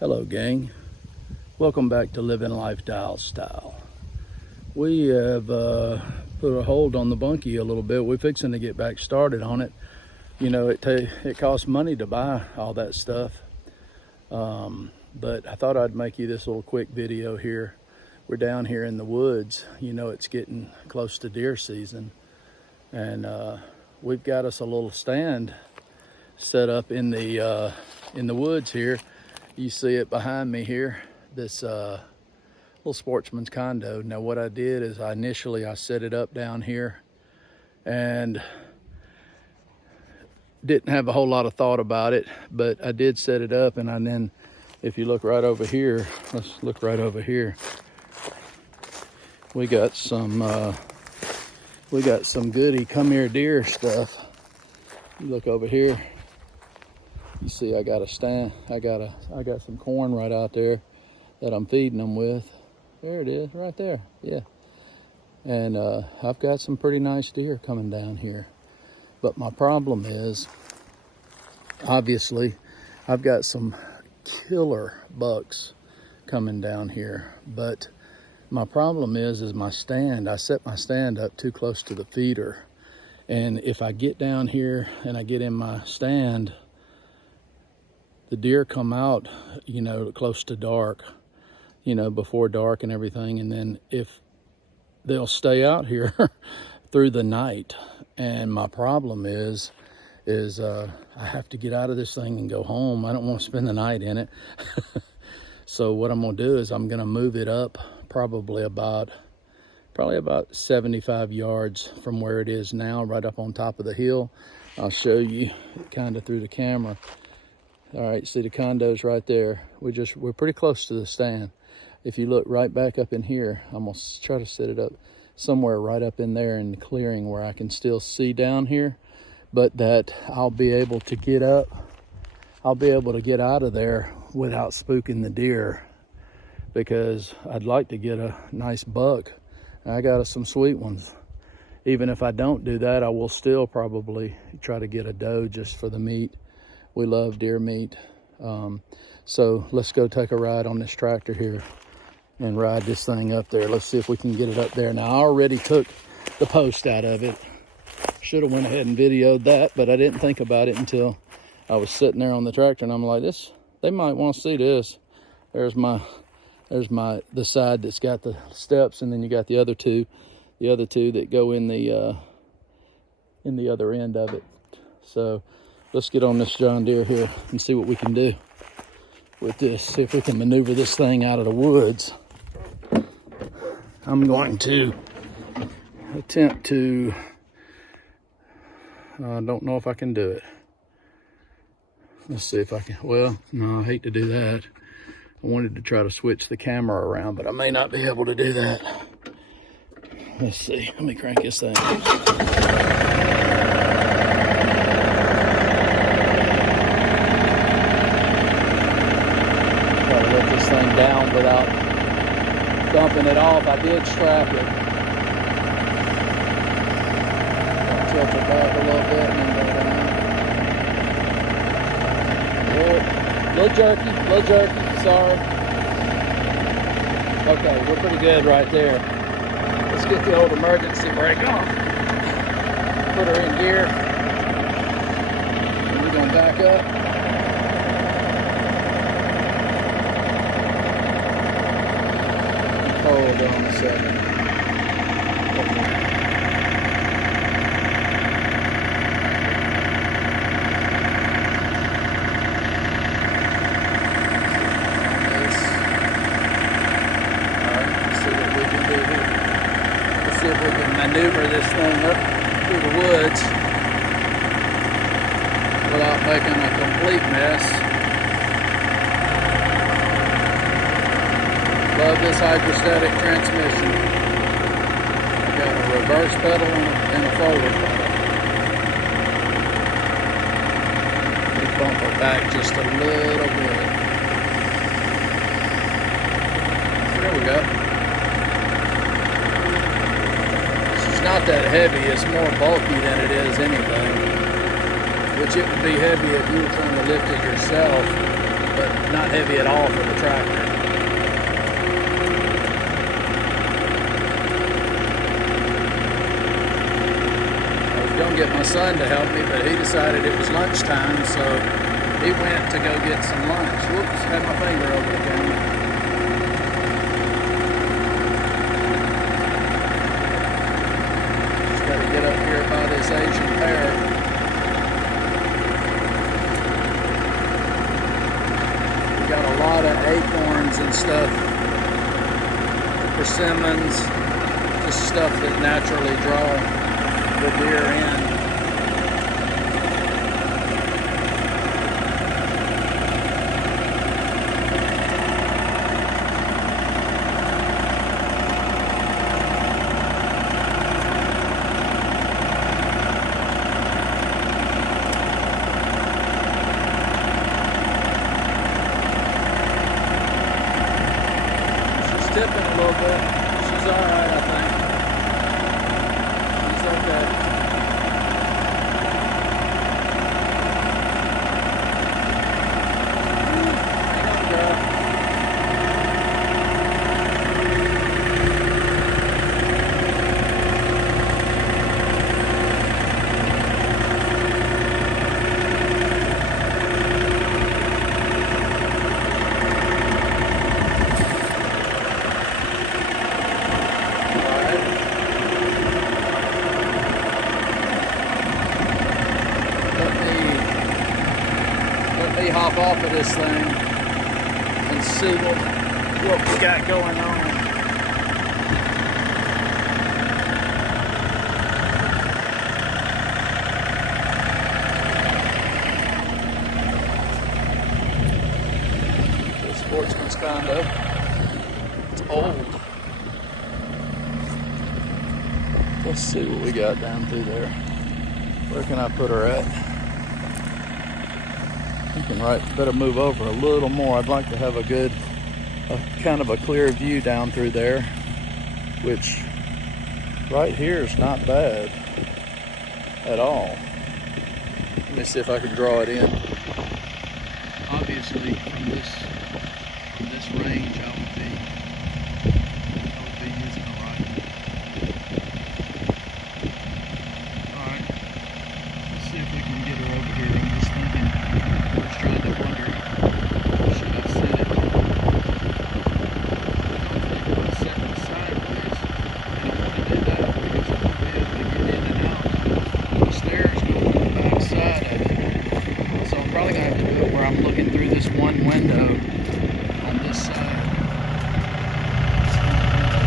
Hello gang, welcome back to Living Lifestyle Style. We have put a hold on the bunkie a little bit. We're fixing to get back started on it. You know, it costs money to buy all that stuff, but I thought I'd make you this little quick video here. We're down here in the woods. You know, it's getting close to deer season, and we've got us a little stand set up in the woods here. You see it behind me here, this little Sportsman's condo. Now what I did is I initially set it up down here and didn't have a whole lot of thought about it, but I did set it up. And then if you look right over here, let's look right over here, we got some goody come here deer stuff. You look over here, you see I got a stand, I got some corn right out there that I'm feeding them with. There it is, right there, yeah. And I've got some pretty nice deer coming down here. But my problem is, obviously, I've got some killer bucks coming down here. But my problem is my stand. I set my stand up too close to the feeder. And if I get down here and I get in my stand, the deer come out, you know, close to dark, you know, before dark and everything. And then if they'll stay out here through the night. And my problem is I have to get out of this thing and go home. I don't want to spend the night in it. So what I'm going to do is I'm going to move it up probably about 75 yards from where it is now, right up on top of the hill. I'll show you kind of through the camera. All right, see the condo's right there. We're pretty close to the stand. If you look right back up in here, I'm gonna try to set it up somewhere right up in there in the clearing where I can still see down here, but that I'll be able to get up. I'll be able to get out of there without spooking the deer, because I'd like to get a nice buck. I got some sweet ones. Even if I don't do that, I will still probably try to get a doe just for the meat. We love deer meat. So let's go take a ride on this tractor here and ride this thing up there. Let's see if we can get it up there. Now I already took the post out of it. Should have went ahead and videoed that, but I didn't think about it until I was sitting there on the tractor, and I'm like, they might want to see this. There's the side that's got the steps, and then you got the other two that go in the other end of it. So let's get on this John Deere here and see what we can do with this. See if we can maneuver this thing out of the woods. I'm going to attempt to, I don't know if I can do it. Let's see if I can. Well, no, I hate to do that. I wanted to try to switch the camera around, but I may not be able to do that. Let's see, let me crank this thing. Let this thing down without dumping it off. I did strap it. I'll tilt it back a little bit and then go down. Little jerky, sorry. Okay, we're pretty good right there. Let's get the old emergency brake off. Put her in gear. And we're gonna back up. Hold on a second. Alright, let's see what we can do here. Let's see if we can maneuver this thing up through the woods without making a complete mess. Love this hydrostatic transmission. I got a reverse pedal and a forward pedal. We bump her back just a little bit. There we go. She's not that heavy. It's more bulky than it is anything. Which it would be heavy if you were trying to lift it yourself. But not heavy at all for the tractor. I was gonna get my son to help me, but he decided it was lunchtime, so he went to go get some lunch. Whoops, had my finger over the camera. Just gotta get up here by this Asian pear. We got a lot of acorns and stuff, persimmons, just stuff that naturally draw the deer in. Tipping a little bit. She's all right, I think. She's okay. Hang on, girl. Let me hop off of this thing and see what we got going on. The Sportsman's condo. It's old. Let's see what we got down through there. Where can I put her at? Thinking right, better move over a little more. I'd like to have a good, kind of a clear view down through there, which right here is not bad at all. Let me see if I can draw it in. Obviously, from this range, I would be using a rifle. All right, let's see if we can get her over here. I'm just thinking. I was trying to wonder, should I set it? I don't think about setting it sideways. I don't want to do that because I won't be able to get in and out. The stairs go on the back side of it. So I'm probably going to have to do it where I'm looking through this one window on this side.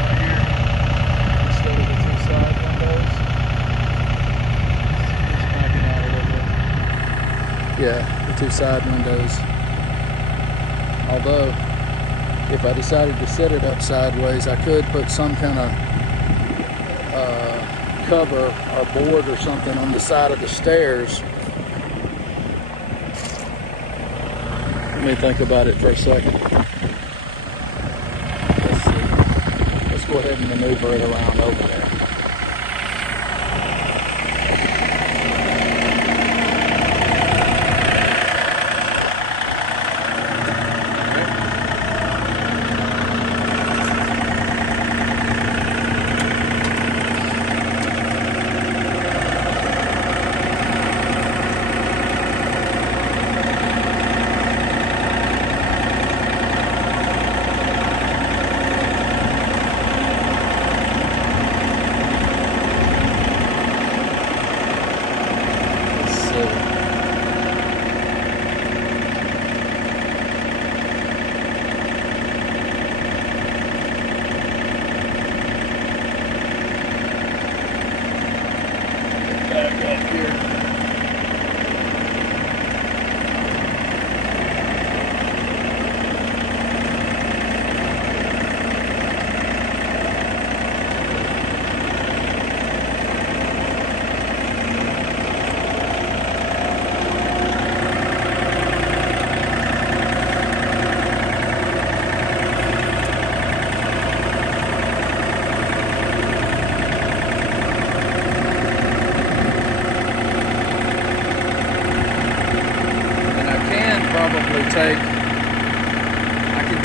Right here, instead of the two side windows. Let's back it out a little bit. Yeah. Two side windows. Although, if I decided to set it up sideways, I could put some kind of cover or board or something on the side of the stairs. Let me think about it for a second. Let's see. Let's go ahead and maneuver it around over there.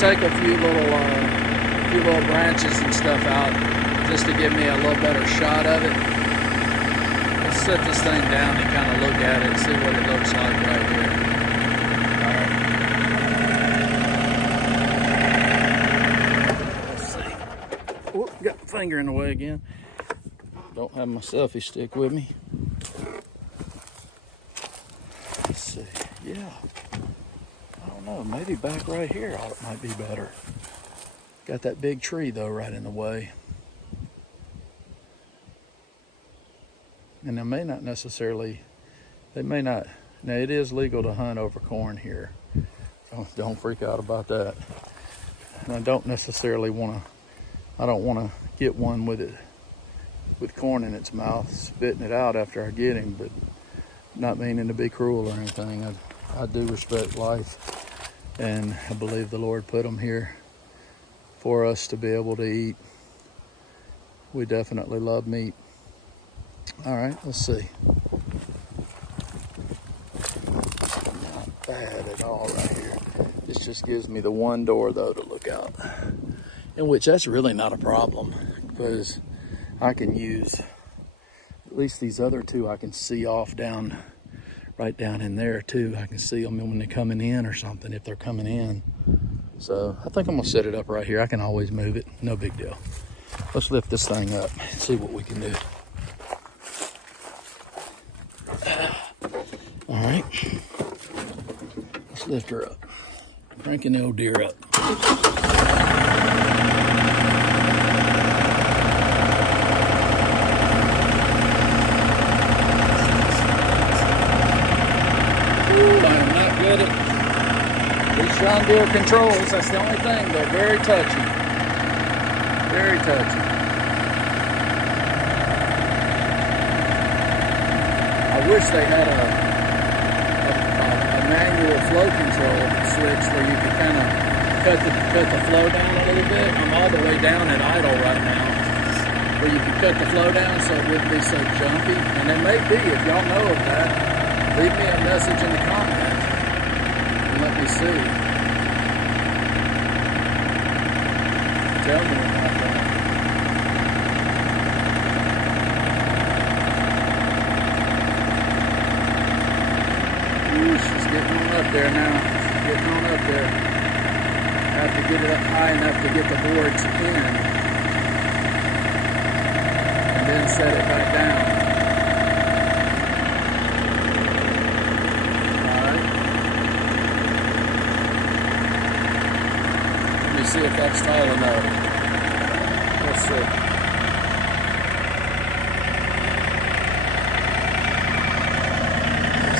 take a few little branches and stuff out just to give me a little better shot of it. Let's set this thing down and kind of look at it, see what it looks like right here. Let's see. Oh, got my finger in the way again. Don't have my selfie stick with me. Let's see. Yeah. I don't know. Maybe back right here it might be better. Got that big tree though right in the way. And they may not, now it is legal to hunt over corn here. Don't freak out about that. And I don't want to get one with corn in its mouth, spitting it out after I get him, but not meaning to be cruel or anything. I do respect life, and I believe the Lord put them here for us to be able to eat. We definitely love meat. All right, let's see. Not bad at all right here. This just gives me the one door though to look out, in which that's really not a problem because I can use at least these other two. I can see off right down in there too. I can see them when they're coming in or something, if they're coming in. So I think I'm gonna set it up right here. I can always move it, no big deal. Let's lift this thing up and see what we can do. All right, let's lift her up. Cranking the old deer up. These John Deere controls, that's the only thing. They're very touchy. Very touchy. I wish they had a manual flow control switch where you could kind of cut the flow down a little bit. I'm all the way down at idle right now, where you can cut the flow down so it wouldn't be so jumpy. And it may be, if y'all know of that, leave me a message in the comments and let me see. Tell me about that. Ooh, she's getting on up there now. She's getting on up there. I have to get it up high enough to get the boards in and then set it back down. See if that's tall enough. Let's see.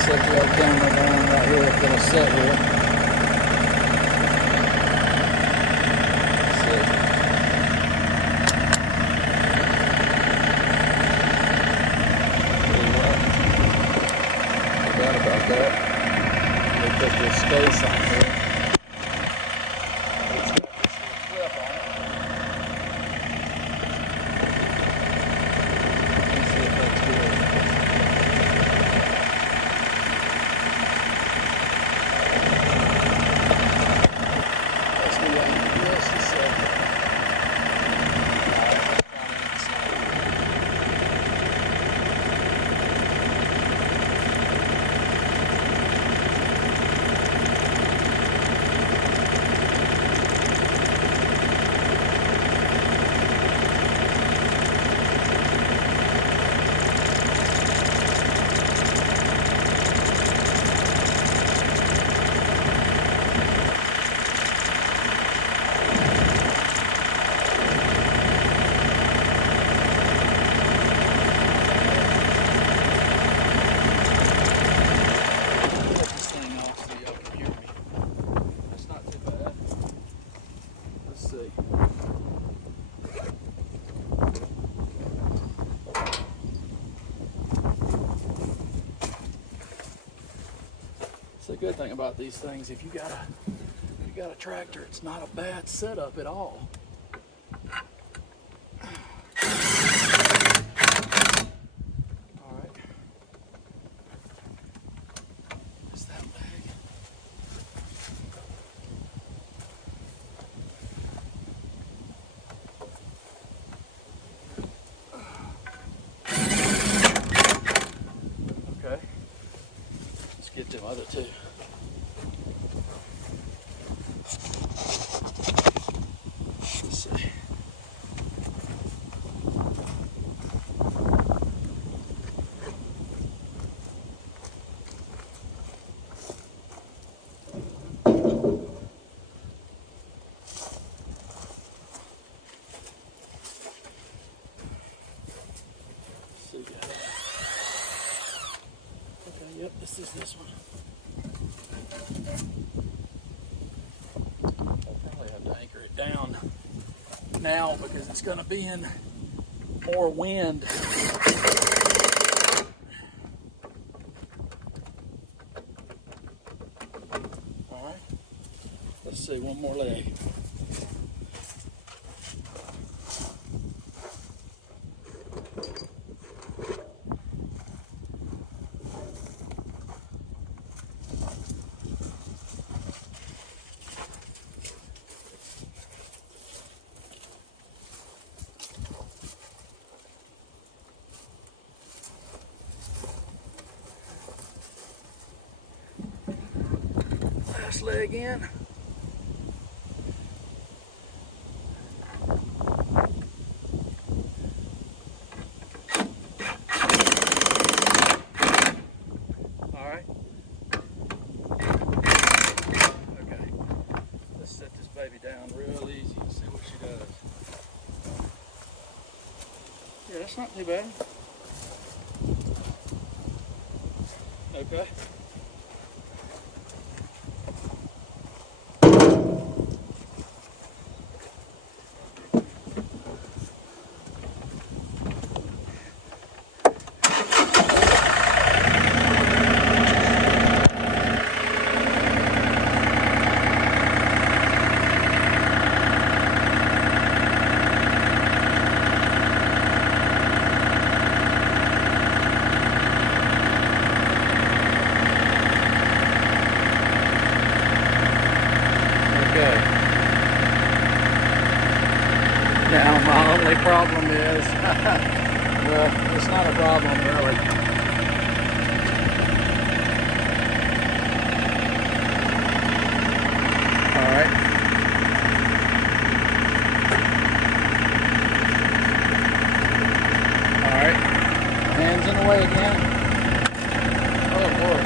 Set the old camera down right here if it'll set here. Let's see. Forgot about that. They put this space on here. The good thing about these things, if you got a tractor, it's not a bad setup at all. All right, it's that bag. other two. Let's see. Okay, yep, this is this one. I'll probably have to anchor it down now because it's going to be in more wind. All right, let's see, one more leg. Last leg in. All right. Okay. Let's set this baby down real easy and see what she does. Yeah, that's not too bad. Okay. Now, my only problem is, well, it's not a problem really. All right. All right. Hands in the way again. Oh, Lord.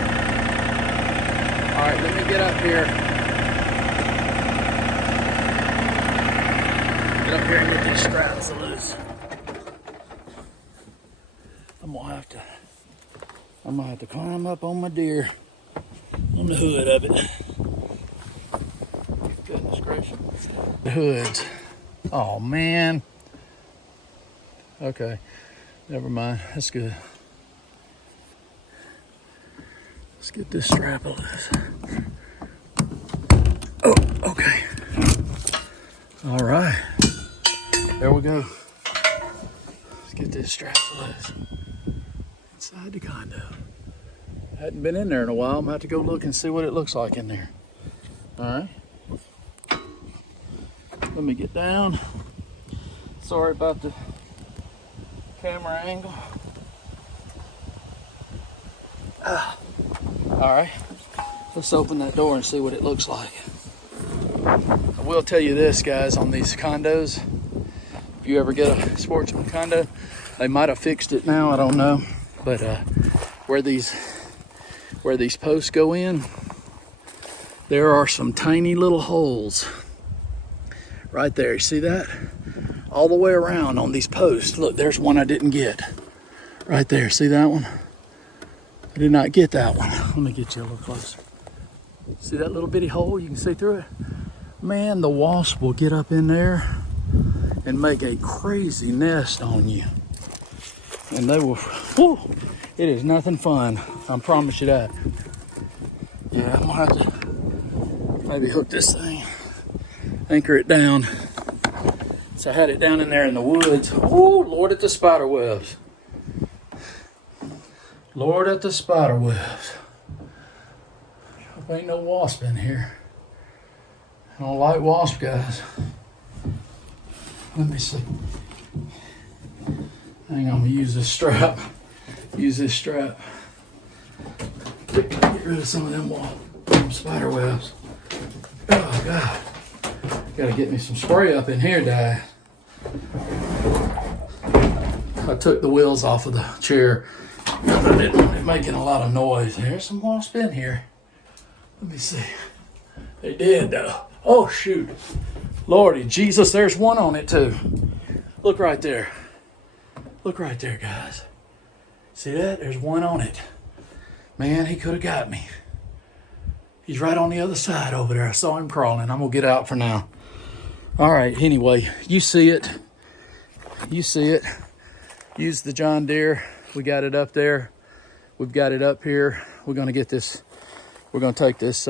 All right, let me get up here. Get up here and get these straps loose. I'm gonna have to climb up on my Deere, on the hood of it. Goodness gracious. The hoods. Oh man. Okay, never mind. That's good. Let's get this strap loose. Oh, okay. All right. There we go. Let's get this strap loose. Inside the condo. Hadn't been in there in a while. I'm gonna have to go look and see what it looks like in there. All right. Let me get down. Sorry about the camera angle. All right. Let's open that door and see what it looks like. I will tell you this, guys, on these condos, if you ever get a Sportsman condo, they might have fixed it now, I don't know, but where these posts go in, there are some tiny little holes right there. You see that? All the way around on these posts. Look, there's one I didn't get right there. See that one? I did not get that one. Let me get you a little closer. See that little bitty hole? You can see through it. Man, the wasp will get up in there and make a crazy nest on you. And they will, whew, it is nothing fun. I promise you that. Yeah, I'm gonna have to maybe hook this thing, anchor it down. So I had it down in there in the woods. Oh, Lord at the spider webs. Lord at the spider webs. Hope ain't no wasp in here. I don't like wasp, guys. Let me see. Hang on, I'm gonna use this strap. Use this strap. Get rid of some of them spider webs. Oh God. Gotta get me some spray up in here, Dad. I took the wheels off of the chair because I didn't want it making a lot of noise. There's some wasps in here. Let me see. They did though. Oh shoot. Lordy Jesus, there's one on it too. Look right there. Look right there, guys. See that? There's one on it. Man, he could have got me. He's right on the other side over there. I saw him crawling. I'm gonna get out for now. All right, anyway, you see it. You see it. Use the John Deere. We got it up there. We've got it up here. We're gonna get this, we're gonna take this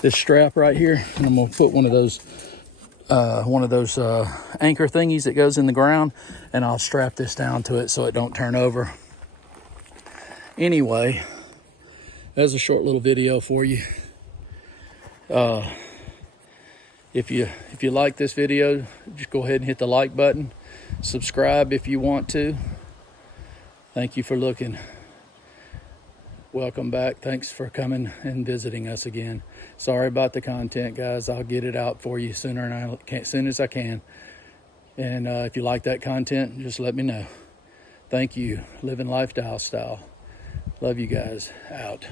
this strap right here, and I'm gonna put one of those anchor thingies that goes in the ground, and I'll strap this down to it so it don't turn over. Anyway, that's a short little video for you. If you like this video, just go ahead and hit the like button. Subscribe if you want to. Thank you for looking. Welcome back. Thanks for coming and visiting us again. Sorry about the content, guys. I'll get it out for you soon as I can. And if you like that content, just let me know. Thank you. Living Lifestyle Style. Love you guys. Out.